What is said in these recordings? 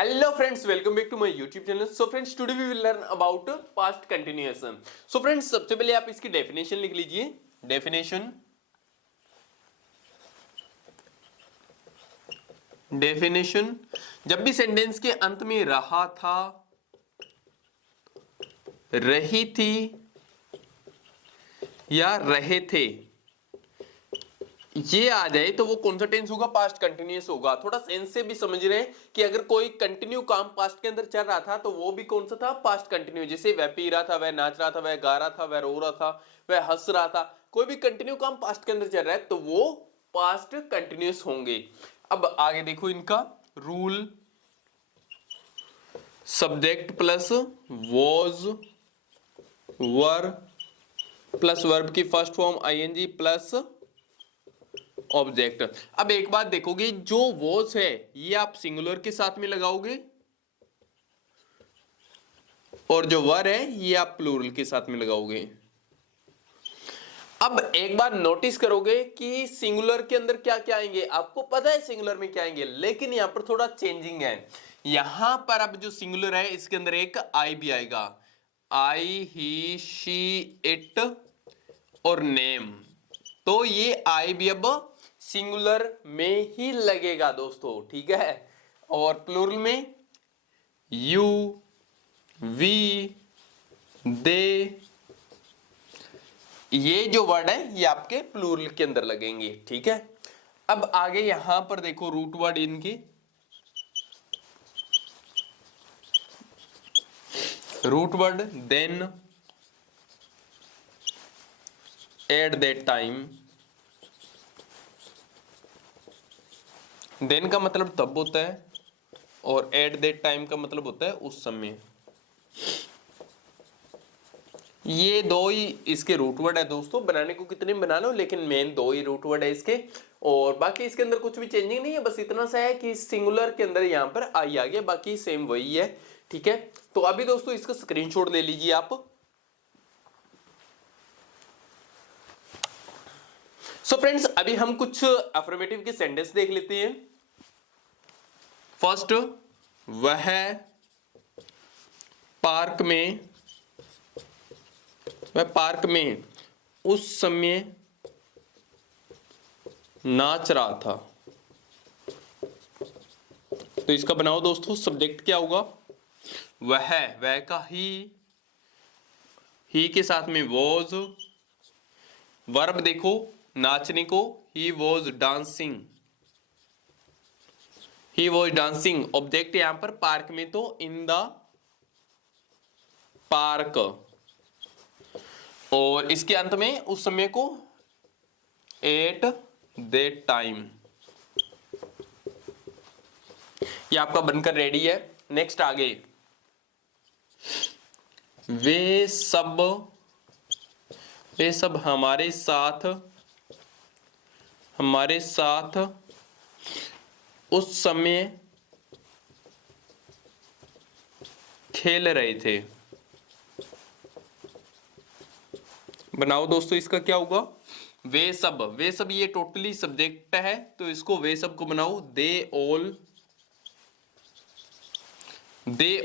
Hello friends, welcome back to my YouTube channel. So friends, today we will learn about past continuous. So friends, सबसे पहले आप इसकी definition लिख लीजिए. Definition जब भी सेंटेंस के अंत में रहा था, रही थी या रहे थे ये आ जाए तो वो कौन सा टेंस होगा? पास्ट कंटिन्यूअस होगा. थोड़ा सेंस से भी समझ रहे हैं कि अगर कोई कंटिन्यू काम पास्ट के अंदर चल रहा था तो वो भी कौन सा था? Past continue. जैसे वह पी रहा था, वह नाच रहा था, वह गा रहा था, वह रो रहा था, वह हंस रहा था. कोई भी कंटिन्यू काम पास्ट के अंदर चल रहा है तो वो पास्ट कंटिन्यूअस होंगे. अब आगे देखो इनका rule. Subject plus was were plus verb की first form ING plus object. अब एक बात देखोगे, जो वॉज है ये आप सिंगुलर के साथ में लगाओगे और जो वर है ये आप प्लूरल के साथ में लगाओगे. अब एक बार नोटिस करोगे कि सिंगुलर के अंदर क्या क्या आएंगे. आपको पता है सिंगुलर में क्या आएंगे, लेकिन यहां पर थोड़ा चेंजिंग है. यहां पर अब जो सिंगुलर है इसके अंदर एक आई भी आएगा. आई, ही, शी, इट और नेम. तो ये आई भी अब सिंगुलर में ही लगेगा दोस्तों, ठीक है. और प्लूरल में यू, वी, दे, ये जो वर्ड है ये आपके प्लूरल के अंदर लगेंगे, ठीक है. अब आगे यहां पर देखो रूट वर्ड इनके. Root word then, at that time. Then का मतलब तब होता है और एट दैट टाइम का मतलब होता है उस समय. ये दो ही इसके रूट वर्ड है दोस्तों. बनाने को कितने बना लो, लेकिन मेन दो ही रूट वर्ड है इसके. और बाकी इसके अंदर कुछ भी चेंजिंग नहीं है. बस इतना सा है कि सिंगुलर के अंदर यहां पर आई आ गया, बाकी सेम वही है, ठीक है. तो अभी दोस्तों इसका स्क्रीनशॉट ले लीजिए आप. सो फ्रेंड्स, अभी हम कुछ अफर्मेटिव के सेंटेंस देख लेते हैं. फर्स्ट, वह पार्क में, वह पार्क में उस समय नाच रहा था. तो इसका बनाओ दोस्तों. सब्जेक्ट क्या होगा? वह का ही के साथ में वॉज. वर्ब देखो नाचने को, he was dancing. He was dancing. Object यहां पर पार्क में तो इन द पार्क. और इसके अंत में उस समय को एट दैट टाइम. ये आपका बनकर रेडी है. नेक्स्ट आगे, वे सब हमारे साथ उस समय खेल रहे थे. बनाओ दोस्तों इसका क्या होगा? वे सब ये टोटली सब्जेक्ट है तो इसको वे सब को बनाओ. दे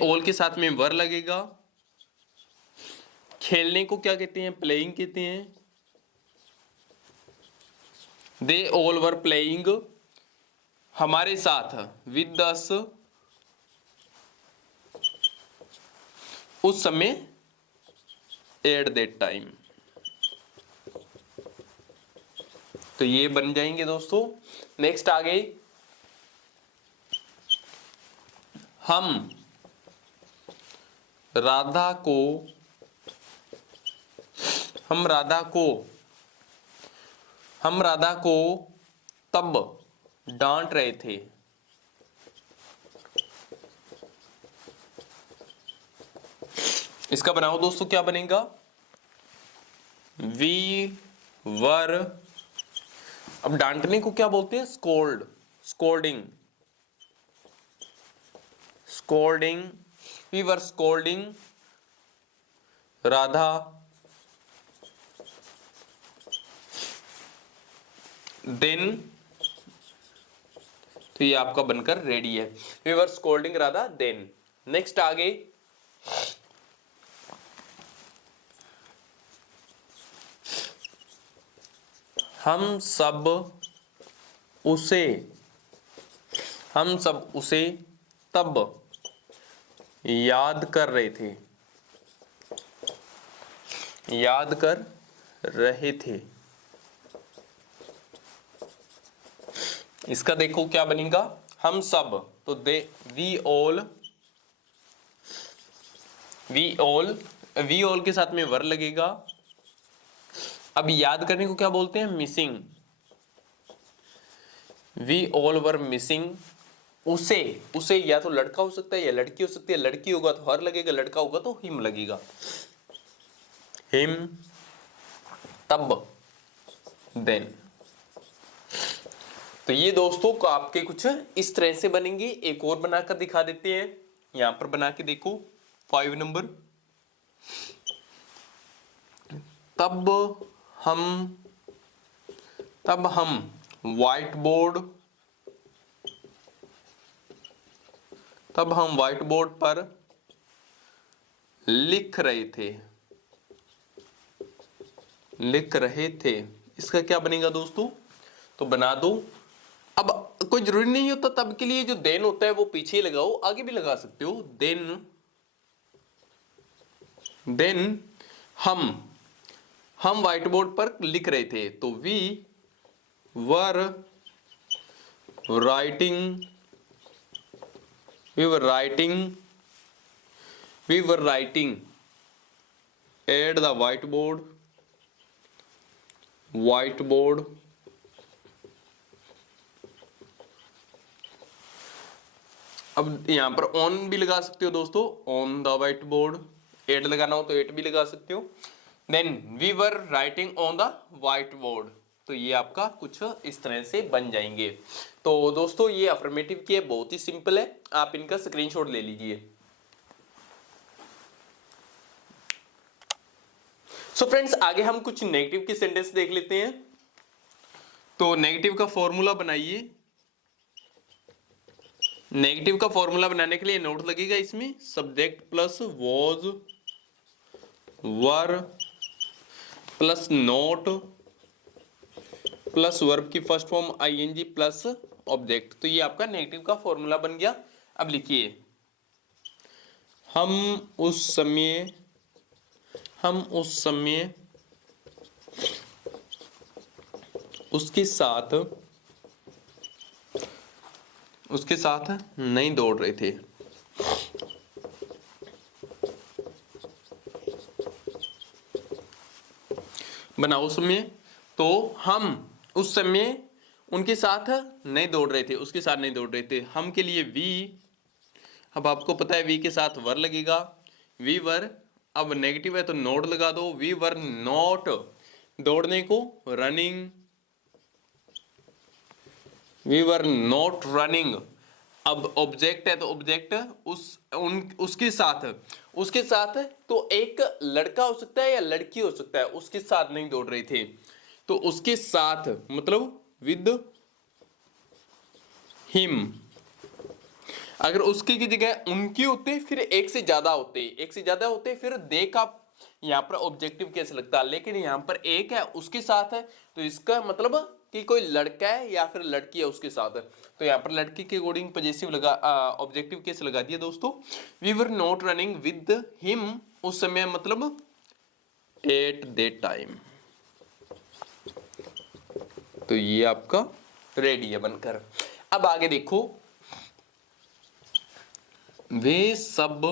ऑल के साथ में वर लगेगा. खेलने को क्या कहते हैं? प्लेइंग कहते हैं. They all were playing. हमारे साथ विद अस उस समय एट दैट टाइम. तो ये बन जाएंगे दोस्तों. नेक्स्ट आगे, हम राधा को तब डांट रहे थे. इसका बनाओ दोस्तों. क्या बनेगा? We were. अब डांटने को क्या बोलते हैं? Scolding. We were scolding Radha. Then तो ये आपका बनकर रेडी है। We were scolding Radha then. Next आगे, हम सब उसे तब याद कर रहे थे। इसका देखो क्या बनेगा, हम सब, तो दे वी ऑल के साथ में वर लगेगा। अब याद करने को क्या बोलते हैं, missing. We all were missing उसे या तो लड़का हो सकता है या लड़की हो सकती है। लड़की होगा तो हर लगेगा, लड़का होगा तो हिम लगेगा। हिम तब देन। तो ये दोस्तों को आपके कुछ इस तरह से बनेंगे। एक और बनाकर दिखा देते हैं, यहां पर बना के देखो 5 नंबर। तब हम व्हाइट बोर्ड पर लिख रहे थे। इसका क्या बनेगा दोस्तों, तो बना दो। अब कोई जरूरी नहीं होता तब के लिए, जो देन होता है वो पीछे लगाओ, आगे भी लगा सकते हो। देन हम व्हाइट बोर्ड पर लिख रहे थे, तो we were writing at the white board. अब यहां पर ऑन भी लगा सकते हो दोस्तों, on the white board. At लगाना हो तो एट भी लगा सकते हो। Then we were writing on the white board. तो ये आपका कुछ इस तरह से बन जाएंगे। तो दोस्तों ये अफर्मेटिव की है, बहुत ही सिंपल है, आप इनका स्क्रीनशॉट ले लीजिए। सो फ्रेंड्स आगे हम कुछ नेगेटिव के सेंटेंस देख लेते हैं। तो नेगेटिव का फॉर्मूला बनाइए। नेगेटिव का फॉर्मूला बनाने के लिए नोट लगेगा इसमें, subject plus was were plus not plus verb की first form ING plus object. तो ये आपका नेगेटिव का फॉर्मूला बन गया। अब लिखिए, हम उस समय उसके साथ नहीं दौड़ रहे थे। बनाओ समय, तो हम उस समय उनके साथ नहीं दौड़ रहे थे, उसके साथ नहीं दौड़ रहे थे। हम के लिए वी, अब आपको पता है वी के साथ वर लगेगा, वी वर। अब नेगेटिव है तो नोट लगा दो, वी वर नॉट, दौड़ने को running, we were not running. अब ऑब्जेक्ट है तो ऑब्जेक्ट उसके साथ तो एक लड़का हो सकता है या लड़की हो सकता है, उसके साथ नहीं दौड़ रहे थे। तो उसके साथ मतलब विद हिम। अगर उसके की जगह उनकी होते फिर एक से ज्यादा होते फिर दे का यहां पर ऑब्जेक्टिव केस लगता है, लेकिन यहां पर एक है उसके साथ है, तो इसका मतलब कि कोई लड़का है या फिर लड़की है उसके साथ है। तो यहाँ पर लड़की के अकॉर्डिंग पॉजिटिव लगा, ऑब्जेक्टिव केस लगा दिया दोस्तों। We were not running with him, उस समय मतलब एट दैट टाइम। तो ये आपका रेडी है बनकर। अब आगे देखो, वे सब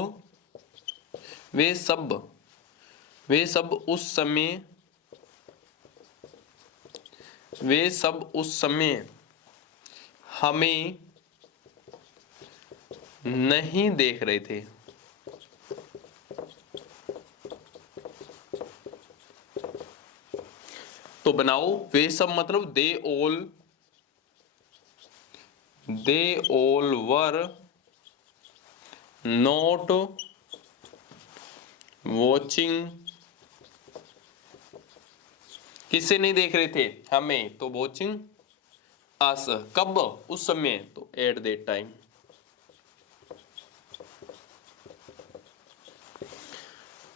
उस समय हमें नहीं देख रहे थे। तो बनाओ, वे सब मतलब they all were not watching. किसे नहीं देख रहे थे, हमें, तो वॉचिंग अस, कब, उस समय, तो एट दैट टाइम।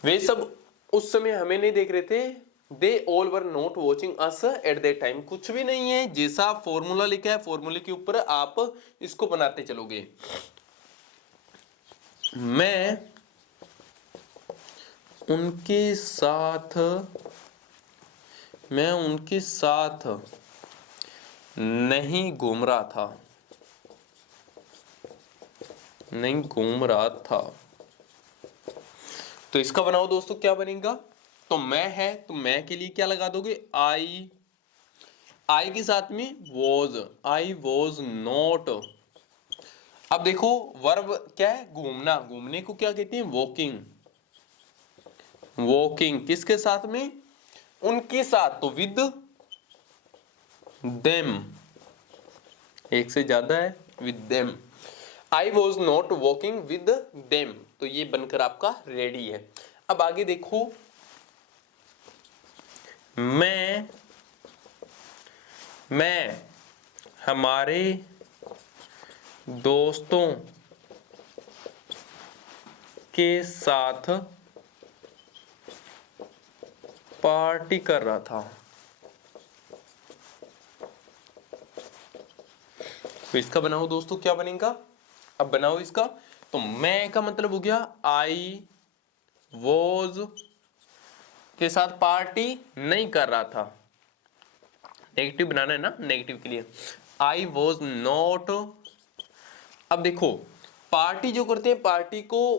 वे सब उस समय हमें नहीं देख रहे थे। They all were not watching us at that time. कुछ भी नहीं है, जैसा फॉर्मूला लिखा है फॉर्मूले के ऊपर आप इसको बनाते चलोगे। मैं उनके साथ नहीं घूम रहा था, नहीं घूम रहा था। तो इसका बनाओ दोस्तों, क्या बनेगा? तो मैं है, तो मैं के लिए क्या लगा दोगे? आई के साथ में वॉज, आई वॉज नॉट। अब देखो वर्ब क्या है? घूमना। घूमने को क्या कहते हैं? वॉकिंग। वॉकिंग किसके साथ में? उनके साथ, तो विद देम। एक से ज्यादा है, with them. I was not walking with them, तो ये बनकर आपका रेडी है। अब आगे देखो, मैं हमारे दोस्तों के साथ पार्टी कर रहा था। तो इसका बनाओ दोस्तों, क्या बनेगा? अब बनाओ इसका। तो मैं का मतलब हो गया आई वॉज के साथ पार्टी नहीं कर रहा था। नेगेटिव बनाना है ना, नेगेटिव के लिए आई वॉज नॉट। अब देखो पार्टी जो करते हैं, पार्टी को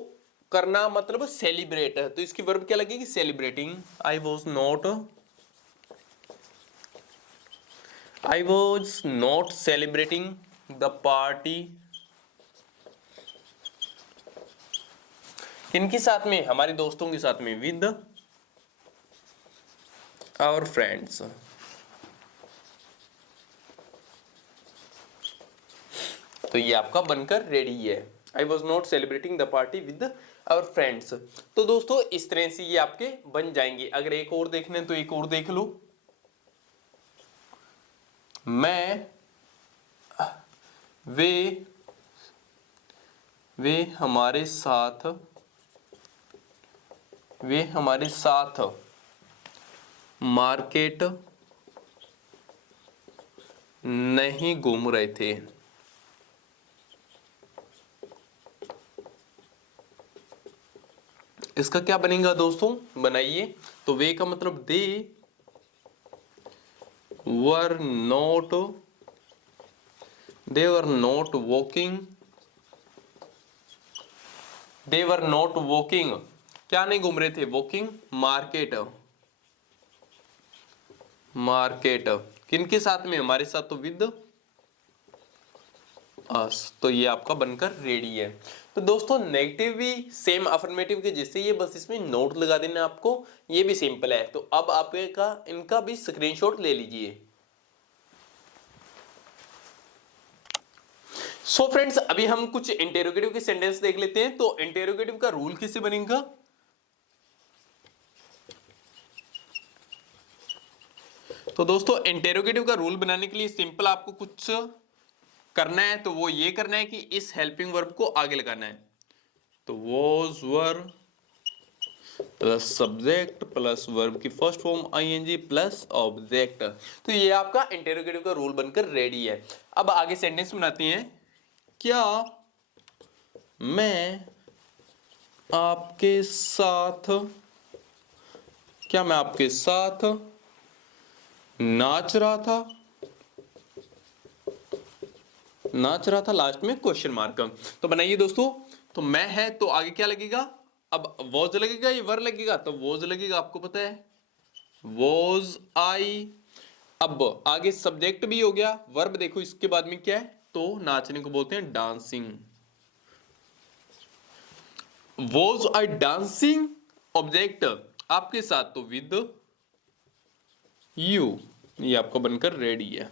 करना मतलब सेलिब्रेट है, तो इसकी वर्ब क्या लगेगी? Celebrating. I was not celebrating the party. इनके साथ में, हमारे दोस्तों के साथ में, विद आवर फ्रेंड्स। तो ये आपका बनकर रेडी है। I was not celebrating the party with our friends. तो दोस्तों इस तरह से ये आपके बन जाएंगे। अगर एक और देखने तो एक और देख लो। मैं वे हमारे साथ मार्केट नहीं घूम रहे थे। इसका क्या बनेगा दोस्तों? बनाइए। तो वे का मतलब दे वर नॉट वॉकिंग। क्या नहीं घूम रहे थे? Walking market. किनके साथ में? हमारे साथ, तो विद अस। तो ये आपका बनकर रेडी है। तो दोस्तों नेगेटिव भी सेम अफर्मेटिव के जैसे, ये बस इसमें नोट लगा देना आपको। ये भी सिंपल है। तो अब आपका इनका भी स्क्रीनशॉट ले लीजिए। सो फ्रेंड्स अभी हम कुछ इंटेरोगेटिव के सेंटेंस देख लेते हैं। तो इंटेरोगेटिव का रूल कैसे बनेगा? तो दोस्तों इंटेरोगेटिव का रूल बनाने के लिए सिंपल आपको कुछ करना है। तो वो ये करना है कि इस हेल्पिंग वर्ब को आगे लगाना है। तो was were plus subject plus verb की first form ING plus object. तो ये आपका इंटेरोगेटिव का रूल बनकर रेडी है। अब आगे सेंटेंस बनाते हैं। क्या मैं आपके साथ नाच रहा था, लास्ट में क्वेश्चन मार्क। तो बनाइए दोस्तों। तो मैं है, तो आगे क्या लगेगा? अब वॉज लगेगा, ये वर लगेगा, तो वॉज लगेगा, आपको पता है वॉज आई। अब आगे सब्जेक्ट भी हो गया। वर्ब देखो इसके बाद में क्या है? तो नाचने को बोलते हैं dancing. Was I dancing object आपके साथ, तो विद यू। ये आपका बनकर रेडी है।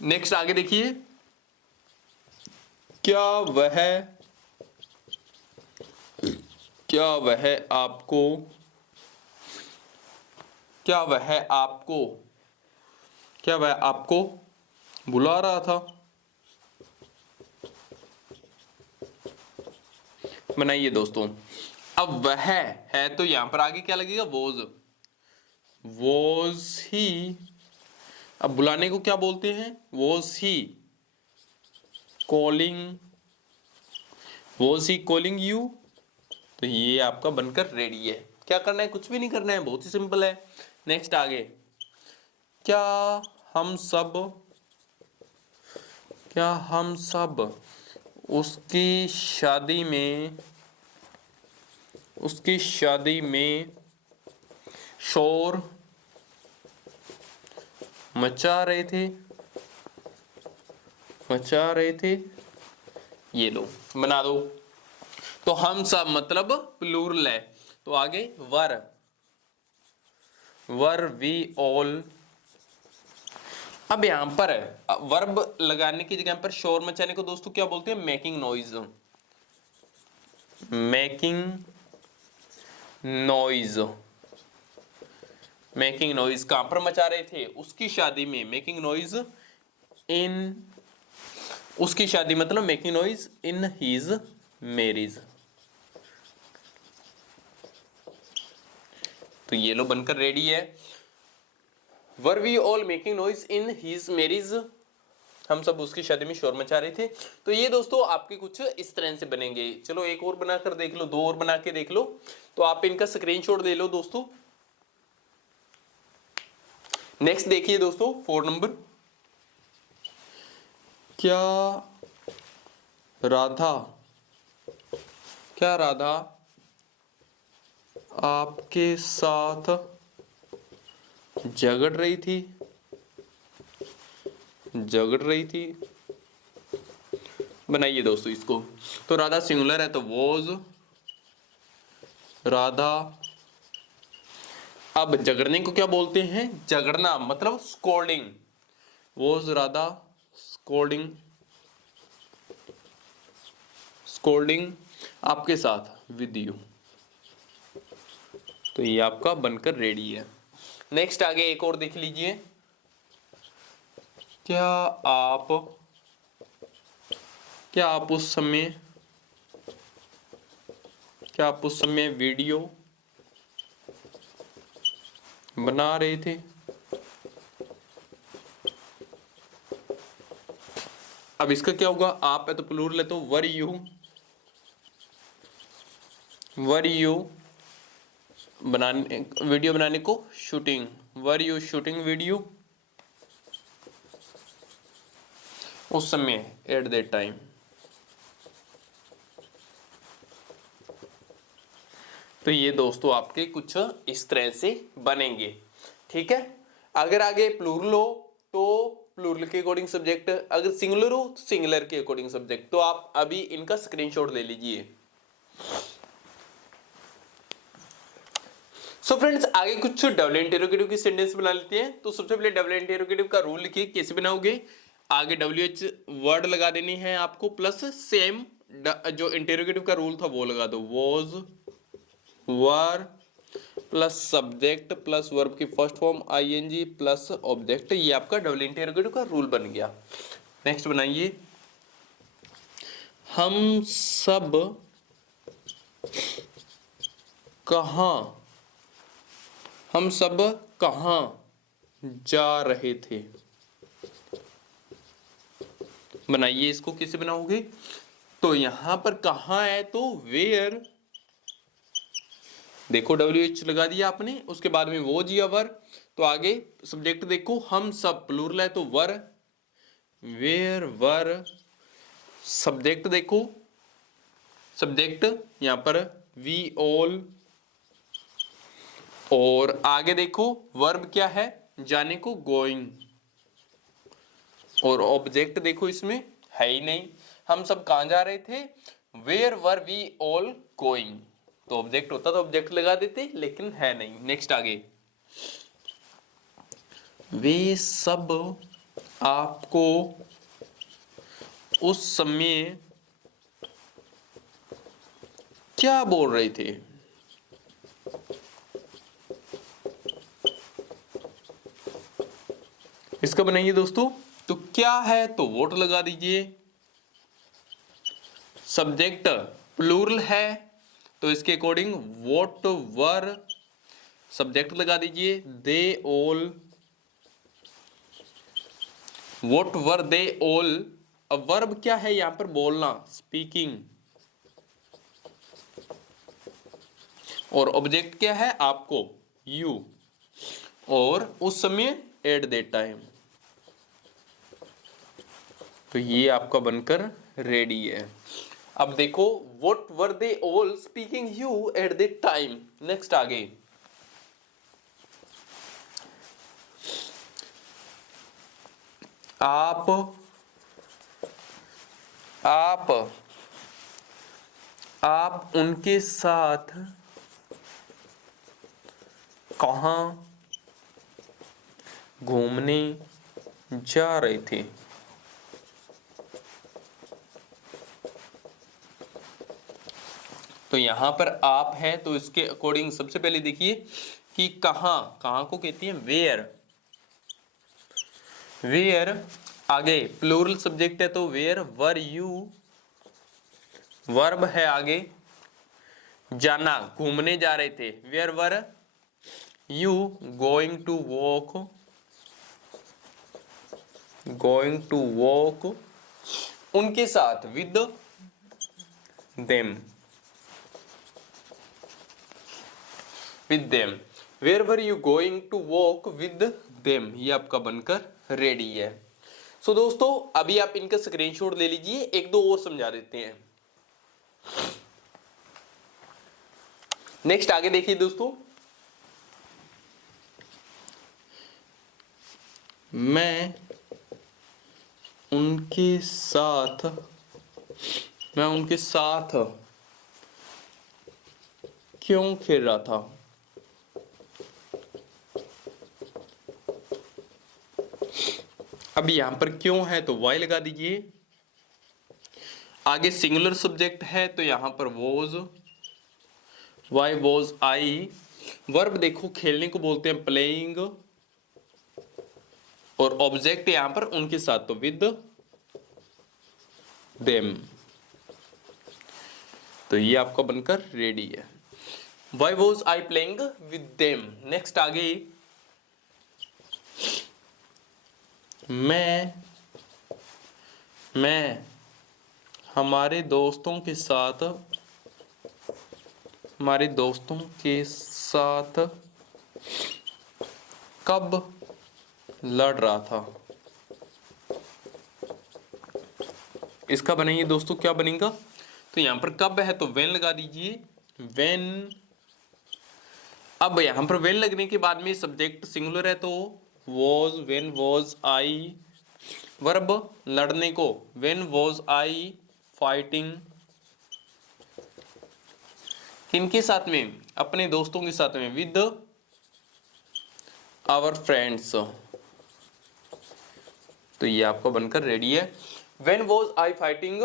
नेक्स्ट आगे देखिए। क्या वह आपको बुला रहा था। बनाइए दोस्तों। अब वह है तो यहां पर आगे क्या लगेगा, वॉज ही। अब बुलाने को क्या बोलते हैं, was he calling, was he calling you. तो ये आपका बनकर रेडी है। क्या करना है, कुछ भी नहीं करना है, बहुत ही सिंपल है। नेक्स्ट आगे, क्या हम सब, क्या हम सब उसकी शादी में, उसकी शादी में शोर मचा रहे थे, मचा रहे थे। ये लो बना दो। तो हम सब मतलब प्लूरल है, तो आगे वर वी ऑल। अब यहां पर वर्ब लगाने की जगह पर शोर मचाने को दोस्तों क्या बोलते हैं, making noise. Making noise, making noise कहां पर मचा रहे थे, उसकी शादी में। मेकिंग नॉइज इन, उसकी शादी मतलब making noise in his marriage. तो ये लो बनकर रेडी है। Were we all making noise in his marriage, हम सब उसकी शादी में शोर मचा रहे थे। तो ये दोस्तों आपके कुछ इस तरह से बनेंगे। चलो एक और बनाकर देख लो, दो और बना के देख लो। तो आप इनका स्क्रीनशॉट ले लो दोस्तों। नेक्स्ट देखिए दोस्तों 4 नंबर, क्या राधा, क्या राधा आपके साथ झगड़ रही थी, झगड़ रही थी। बनाइए दोस्तों इसको। तो राधा सिंगुलर है तो वॉज राधा। अब झगड़ने को क्या बोलते हैं, झगड़ना मतलब scolding. Was Radha scolding, scolding आपके साथ विद यू। तो ये आपका बनकर रेडी है। नेक्स्ट आगे एक और देख लीजिए, क्या आप, क्या आप उस समय, क्या आप उस समय वीडियो बना रहे थे। अब इसका क्या होगा, आप है तो प्लूरल है तो वर यू, वर यू बनाने, वीडियो बनाने को shooting, were you shooting video उस समय, एट दैट टाइम। तो ये दोस्तों आपके कुछ इस तरह से बनेंगे। ठीक है, अगर आगे प्लूरल हो तो प्लूरल के अकॉर्डिंग सब्जेक्ट, अगर सिंगुलर हो तो सिंगुलर के अकॉर्डिंग सब्जेक्ट। तो आप अभी इनका स्क्रीनशॉट ले लीजिए। सो फ्रेंड्स आगे कुछ डबल इंटरोगेटिव की सेंटेंस बना लेते हैं। तो सबसे पहले डबल इंटरोगेटिव का रूल लिखिए, कैसे बनाओगे। आगे WH वर्ड लगा देनी है आपको, प्लस सेम जो इंटरोगेटिव का रूल था वो लगा दो। Was were plus subject plus verb की first form ING plus object. ये आपका डबल इंटरोगेटिव का रूल बन गया। नेक्स्ट बनाइए, हम सब कहां, हम सब कहां जा रहे थे। बनाइए इसको, कैसे बनाओगे। तो यहां पर कहां है तो वेयर, देखो WH लगा दिया आपने, उसके बाद में वो जी वर। तो आगे सब्जेक्ट देखो, हम सब प्लूरल है तो वर, वेयर वर। सब्जेक्ट देखो, सब्जेक्ट यहां पर वी ऑल। और आगे देखो वर्ब क्या है, जाने को गोइंग। और ऑब्जेक्ट देखो इसमें है ही नहीं, हम सब कहां जा रहे थे, where were we all going. तो ऑब्जेक्ट होता तो ऑब्जेक्ट लगा देते, लेकिन है नहीं। नेक्स्ट आगे, वे सब आपको उस समय क्या बोल रहे थे। इसका बनाइए दोस्तों। तो क्या है तो वोट लगा दीजिए। सब्जेक्ट प्लूरल है तो इसके अकॉर्डिंग वोट वर, सब्जेक्ट लगा दीजिए। They all, vote were they all. अब वर्ब क्या है यहां पर बोलना, स्पीकिंग, और ऑब्जेक्ट क्या है आपको, यू, और उस समय एट दैट टाइम। तो ये आपका बनकर रेडी है। अब देखो what were they all speaking you eight that time. Next आगे, आप उनके साथ कहां घूमने जा रहे थे। तो यहां पर आप है तो इसके अकॉर्डिंग सबसे पहले देखिए कि कहां, कहां को कहती है वेयर। वेयर आगे प्लूरल सब्जेक्ट है तो वेयर वर यू, वर्ब है आगे जाना, घूमने जा रहे थे, where were you going to walk, going to walk उनके साथ, with them, with them, where were you going to walk with them. ये आपका बनकर रेडी है। सो दोस्तों अभी आप इनका स्क्रीनशॉट ले लीजिए, एक दो और समझा देते हैं। नेक्स्ट आगे देखिए दोस्तों, मैं उनके साथ क्यों खेल रहा था। अब यहां पर क्यों है तो वाई लगा दीजिए। आगे सिंगुलर सब्जेक्ट है तो यहां पर was, why was I. Verb देखो खेलने को बोलते हैं प्लेइंग, और ऑब्जेक्ट यहां पर उनके साथ तो विद देम। तो ये आपका बनकर रेडी है। Why was I playing with them. Next आगे, मैं हमारे दोस्तों के साथ कब लड़ रहा था। इसका बनेंगे दोस्तों, क्या बनेगा तो यहां पर कब है तो वेन लगा दीजिए, वेन। अब यहां पर वेन लगने के बाद में सब्जेक्ट सिंगुलर है तो was, when was I. Verb लड़ने को, वेन वॉज आई फाइटिंग, किनके साथ में, अपने दोस्तों के साथ में, विद आवर फ्रेंड्स। तो ये आपका बनकर रेडी है। When was I fighting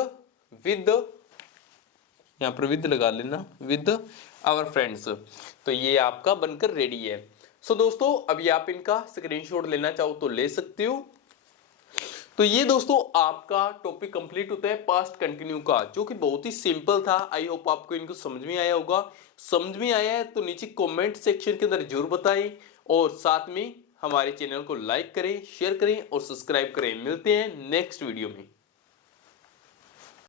with, यहां पर विद लगा लेना, विद आवर फ्रेंड्स। तो ये आपका बनकर रेडी है। सो दोस्तों अभी आप इनका स्क्रीनशॉट लेना चाहो तो ले सकते हो। तो ये दोस्तों आपका टॉपिक कंप्लीट होता है पास्ट कंटिन्यू का, जो कि बहुत ही सिंपल था। आई होप आपको इनको समझ में आया होगा। समझ में आया है तो नीचे कमेंट सेक्शन के अंदर जरूर बताएं, और साथ में हमारे चैनल को लाइक करें, शेयर करें और सब्सक्राइब करें। मिलते हैं नेक्स्ट वीडियो में।